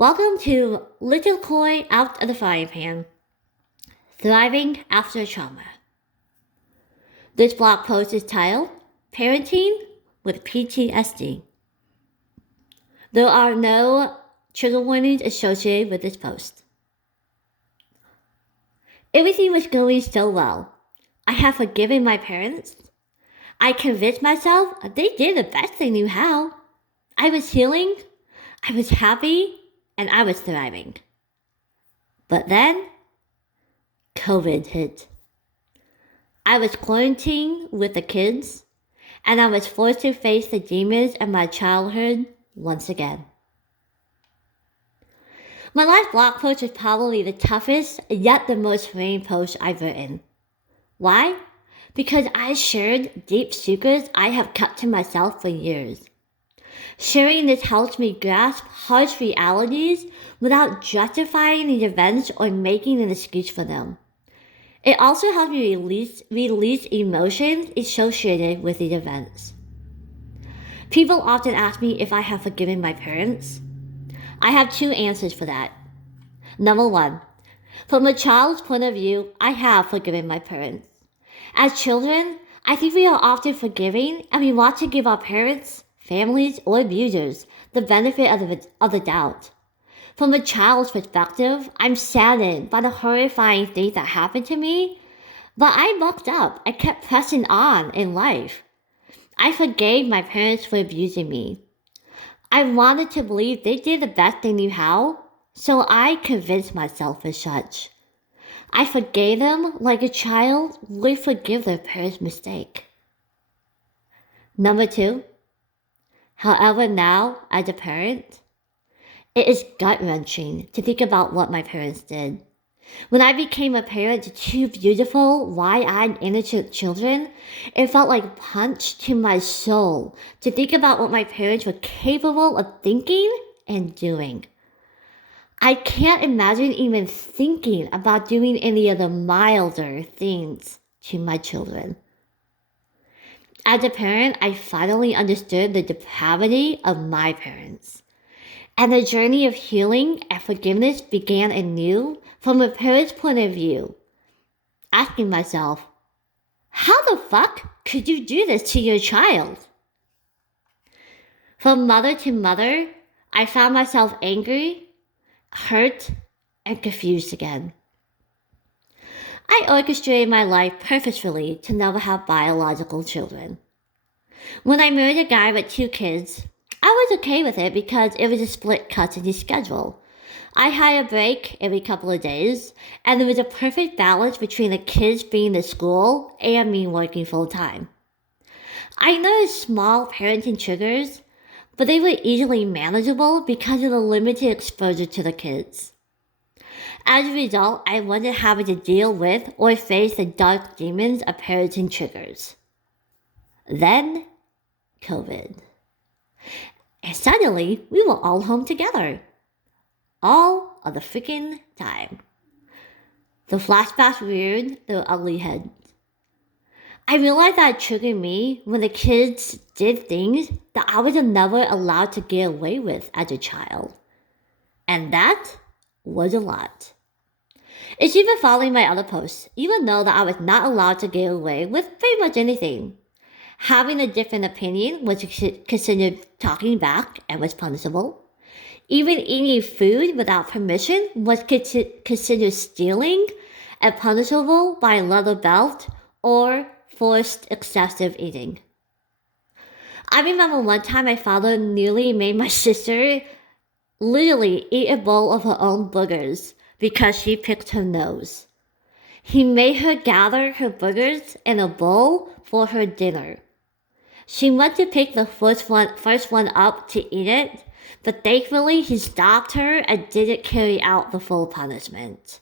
Welcome to Little Koi Out of the Frying Pan, Thriving After Trauma. This blog post is titled Parenting with PTSD. There are no trigger warnings associated with this post. Everything was going so well. I have forgiven my parents. I convinced myself they did the best they knew how. I was healing, I was happy, and I was thriving. But then, COVID hit. I was quarantined with the kids, and I was forced to face the demons of my childhood once again. My last blog post was probably the toughest, yet the most freeing post I've written. Why? Because I shared deep secrets I have kept to myself for years. Sharing this helps me grasp harsh realities without justifying the events or making an excuse for them. It also helps me release emotions associated with these events. People often ask me if I have forgiven my parents. I have two answers for that. Number one, from a child's point of view, I have forgiven my parents. As children, I think we are often forgiving and we want to give our parents, families, or abusers the benefit of the doubt. From a child's perspective, I'm saddened by the horrifying things that happened to me, but I mucked up and kept pressing on in life. I forgave my parents for abusing me. I wanted to believe they did the best they knew how, so I convinced myself as such. I forgave them like a child would forgive their parents' mistake. Number two, however, now, as a parent, it is gut-wrenching to think about what my parents did. When I became a parent to two beautiful, wide-eyed, innocent children, it felt like a punch to my soul to think about what my parents were capable of thinking and doing. I can't imagine even thinking about doing any of the milder things to my children. As a parent, I finally understood the depravity of my parents. And the journey of healing and forgiveness began anew from a parent's point of view. Asking myself, how the fuck could you do this to your child? From mother to mother, I found myself angry, hurt, and confused again. I orchestrated my life purposefully to never have biological children. When I married a guy with two kids, I was okay with it because it was a split custody schedule. I had a break every couple of days, and there was a perfect balance between the kids being in school and me working full time. I noticed small parenting triggers, but they were easily manageable because of the limited exposure to the kids. As a result, I wasn't having to deal with or face the dark demons of parenting triggers. Then, COVID. And suddenly, we were all home together. All of the freaking time. The flashbacks reared their ugly heads. I realized that it triggered me when the kids did things that I was never allowed to get away with as a child. And that was a lot. If you've been following my other posts, you will know that I was not allowed to get away with pretty much anything. Having a different opinion was considered talking back and was punishable. Even eating food without permission was considered stealing and punishable by a leather belt or forced excessive eating. I remember one time my father nearly made my sister literally eat a bowl of her own boogers because she picked her nose. He made her gather her boogers in a bowl for her dinner. She went to pick the first one up to eat it, but thankfully he stopped her and didn't carry out the full punishment.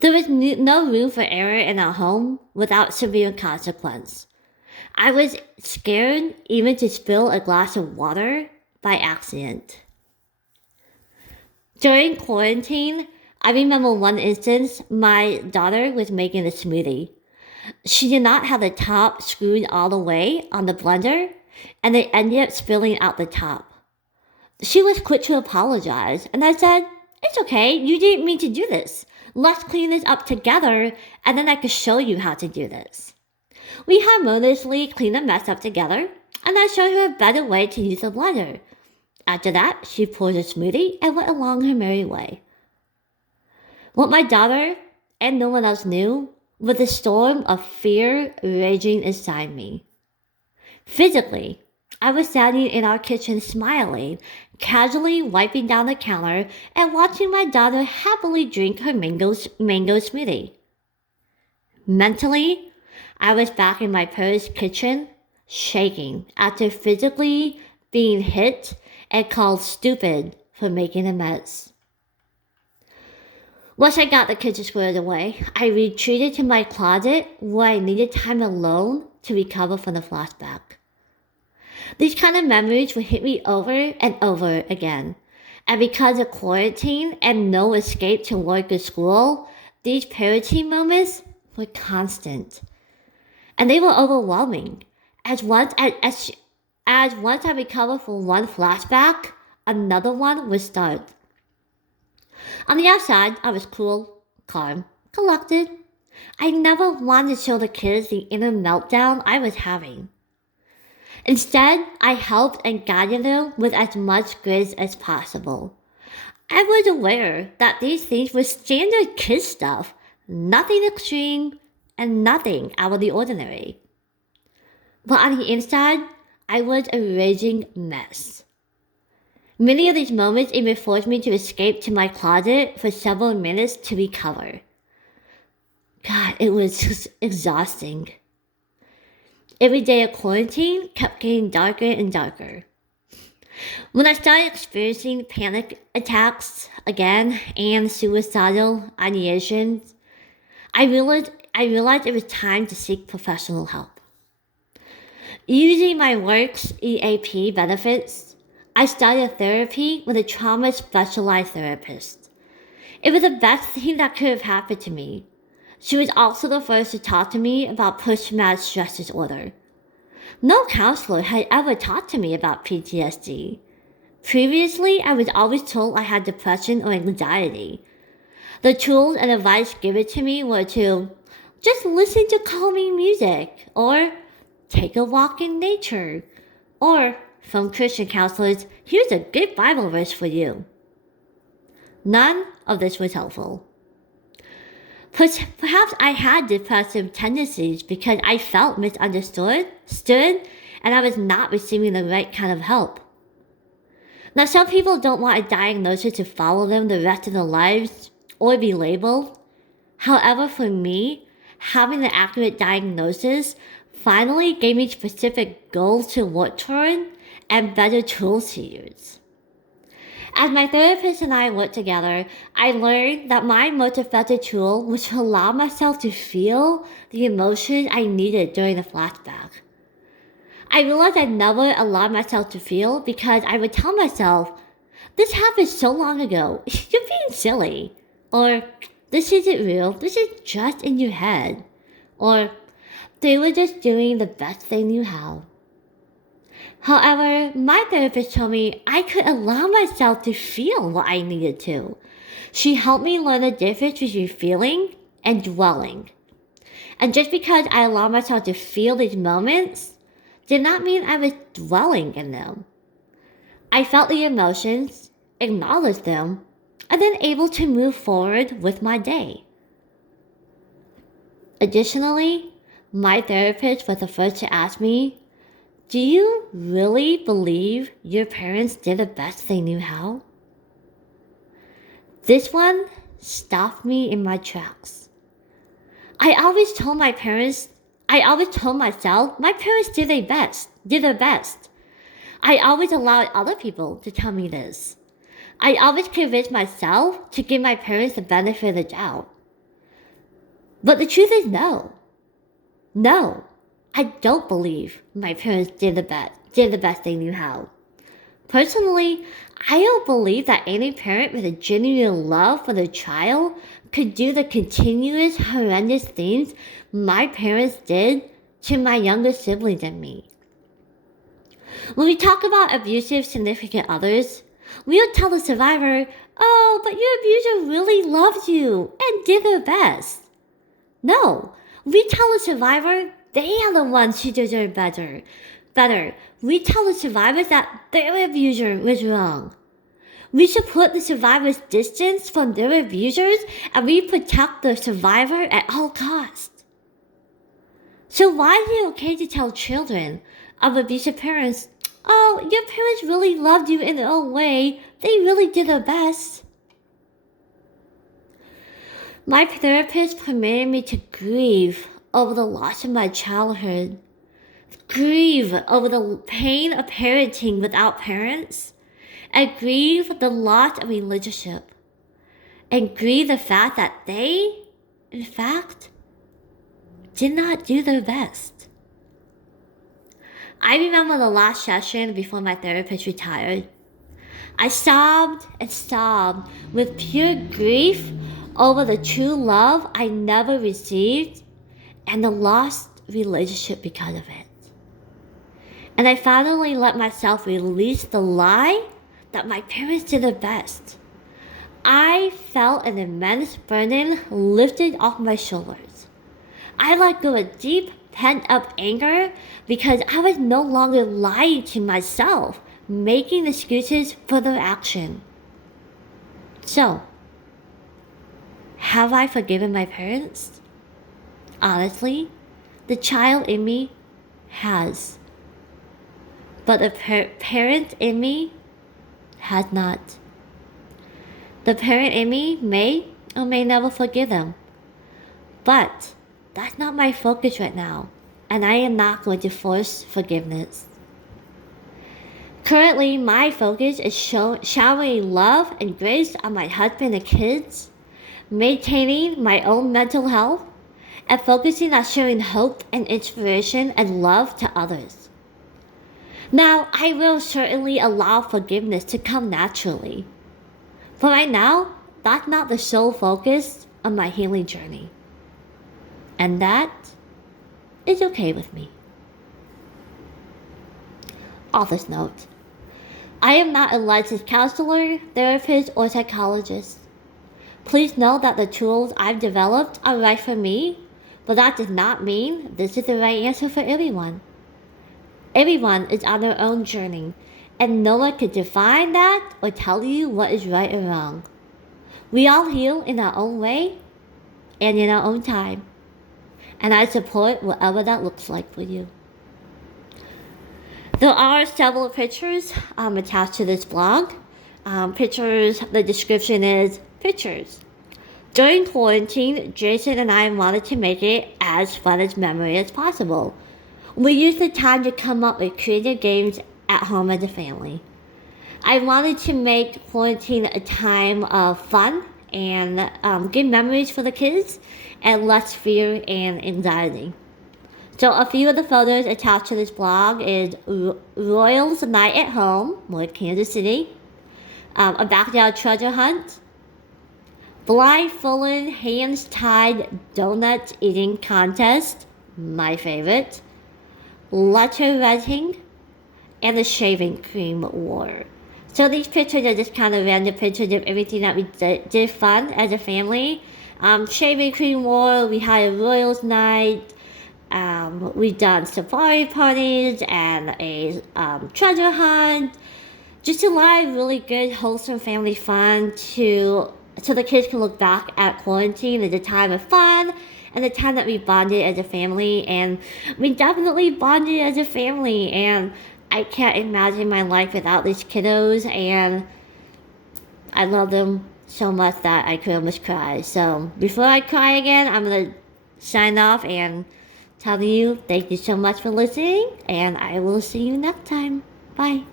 There was no room for error in our home without severe consequence. I was scared even to spill a glass of water by accident. During quarantine, I remember one instance my daughter was making a smoothie. She did not have the top screwed all the way on the blender, and it ended up spilling out the top. She was quick to apologize, and I said, "It's okay, you didn't mean to do this. Let's clean this up together, and then I can show you how to do this." We harmoniously cleaned the mess up together, and I showed her a better way to use the blender. After that, she poured a smoothie and went along her merry way. What my daughter and no one else knew was a storm of fear raging inside me. Physically, I was standing in our kitchen smiling, casually wiping down the counter and watching my daughter happily drink her mango smoothie. Mentally, I was back in my parents' kitchen, shaking after physically being hit and called stupid for making a mess. Once I got the kitchen squared away, I retreated to my closet where I needed time alone to recover from the flashback. These kind of memories would hit me over and over again. And because of quarantine and no escape to work or school, these parenting moments were constant. And they were overwhelming. As once I recovered from one flashback, another one would start. On the outside, I was cool, calm, collected. I never wanted to show the kids the inner meltdown I was having. Instead, I helped and guided them with as much grace as possible. I was aware that these things were standard kid stuff, nothing extreme and nothing out of the ordinary. But on the inside, I was a raging mess. Many of these moments even forced me to escape to my closet for several minutes to recover. God, it was just exhausting. Every day of quarantine kept getting darker and darker. When I started experiencing panic attacks again and suicidal ideations, I realized it was time to seek professional help. Using my work's EAP benefits, I started therapy with a trauma specialized therapist. It was the best thing that could have happened to me. She was also the first to talk to me about post-traumatic stress disorder. No counselor had ever talked to me about PTSD. Previously, I was always told I had depression or anxiety. The tools and advice given to me were to just listen to calming music, or take a walk in nature, or from Christian counselors, here's a good Bible verse for you. None of this was helpful. Perhaps I had depressive tendencies because I felt misunderstood, and I was not receiving the right kind of help. Now, some people don't want a diagnosis to follow them the rest of their lives or be labeled. However, for me, having the accurate diagnosis finally gave me specific goals to work toward and better tools to use. As my therapist and I worked together, I learned that my most effective tool was to allow myself to feel the emotions I needed during the flashback. I realized I never allowed myself to feel because I would tell myself, "This happened so long ago, you're being silly," or "This isn't real, this is just in your head," or "They were just doing the best they knew how." However, my therapist told me I could allow myself to feel what I needed to. She helped me learn the difference between feeling and dwelling. And just because I allowed myself to feel these moments did not mean I was dwelling in them. I felt the emotions, acknowledged them, and then able to move forward with my day. Additionally, my therapist was the first to ask me, "Do you really believe your parents did the best they knew how?" This one stopped me in my tracks. I always told myself my parents did their best. I always allowed other people to tell me this. I always convinced myself to give my parents the benefit of the doubt. But the truth is no. No, I don't believe my parents did the best they knew how. Personally, I don't believe that any parent with a genuine love for their child could do the continuous horrendous things my parents did to my younger siblings and me. When we talk about abusive significant others, We'll tell the survivor, oh, but your abuser really loved you and did their best. No, we tell the survivor they are the ones who deserve better. Better, we tell the survivors that their abuser was wrong. We support the survivor's distance from their abusers and we protect the survivor at all costs. So why is it okay to tell children of abusive parents, oh, your parents really loved you in their own way, they really did their best? My therapist permitted me to grieve over the loss of my childhood, grieve over the pain of parenting without parents, and grieve the loss of relationship, and grieve the fact that they, in fact, did not do their best. I remember the last session before my therapist retired. I sobbed and sobbed with pure grief over the true love I never received and the lost relationship because of it. And I finally let myself release the lie that my parents did their best. I felt an immense burden lifted off my shoulders. I let go of deep pent-up anger because I was no longer lying to myself, making excuses for their action. So, have I forgiven my parents? Honestly, the child in me has. But the parent in me has not. The parent in me may or may never forgive them. But that's not my focus right now, and I am not going to force forgiveness. Currently, my focus is showering love and grace on my husband and kids, maintaining my own mental health, and focusing on sharing hope and inspiration and love to others. Now, I will certainly allow forgiveness to come naturally. But right now, that's not the sole focus of my healing journey. And that is okay with me. Author's note. I am not a licensed counselor, therapist, or psychologist. Please know that the tools I've developed are right for me, but that does not mean this is the right answer for everyone. Everyone is on their own journey, and no one can define that or tell you what is right or wrong. We all heal in our own way and in our own time, and I support whatever that looks like for you. There are several pictures attached to this blog. Pictures, the description is pictures. During quarantine, Jason and I wanted to make it as fun as memory as possible. We used the time to come up with creative games at home as a family. I wanted to make quarantine a time of fun and good memories for the kids and less fear and anxiety. So a few of the photos attached to this blog is Royals Night at Home with Kansas City, a backyard treasure hunt, blindfolded, hands-tied donut eating contest, my favorite, letter writing, and the shaving cream war. So these pictures are just kind of random pictures of everything that we did fun as a family. Shaving cream war, we had a Royals night, we done safari parties and a treasure hunt. Just a lot of really good, wholesome family fun so the kids can look back at quarantine as a time of fun and the time that we bonded as a family. And we definitely bonded as a family, and I can't imagine my life without these kiddos, and I love them so much that I could almost cry. So before I cry again, I'm going to sign off and tell you thank you so much for listening, and I will see you next time. Bye.